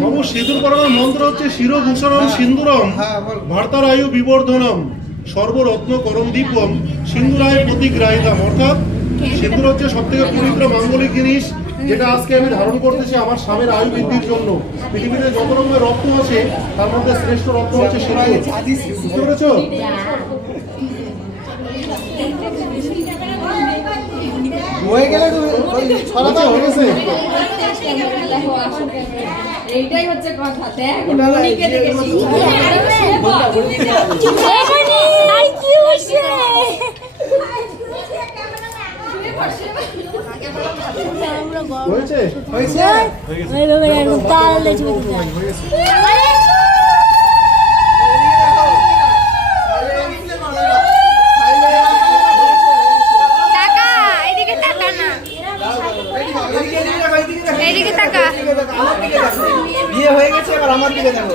বাবু সিঁদুর পরানোর মন্ত্র হচ্ছে শিরভূষণম সিন্দুরম ভর্তারায়ু বিবর্ধনম সর্বরত্ন করম দীপম সিন্দুরায় প্রতিগ্রাহিতাম। অর্থাৎ সিন্দুর হচ্ছে সব থেকে পবিত্র মাঙ্গলিক জিনিস, যেটা আজকে আমি ধারণ করতেছি আমার স্বামীর আয়ু বৃদ্ধির জন্য। পৃথিবীতে যত রকমের রত্ন আছে তার মধ্যে শ্রেষ্ঠ রত্ন হচ্ছে সিন্দুর। বুঝতে পেরেছো? হয়ে গেলে এইটাই হচ্ছে কথা। দেখ হয়েছে? বিয়ে হয়ে গেছে, এবার আমার দিকে দেখো।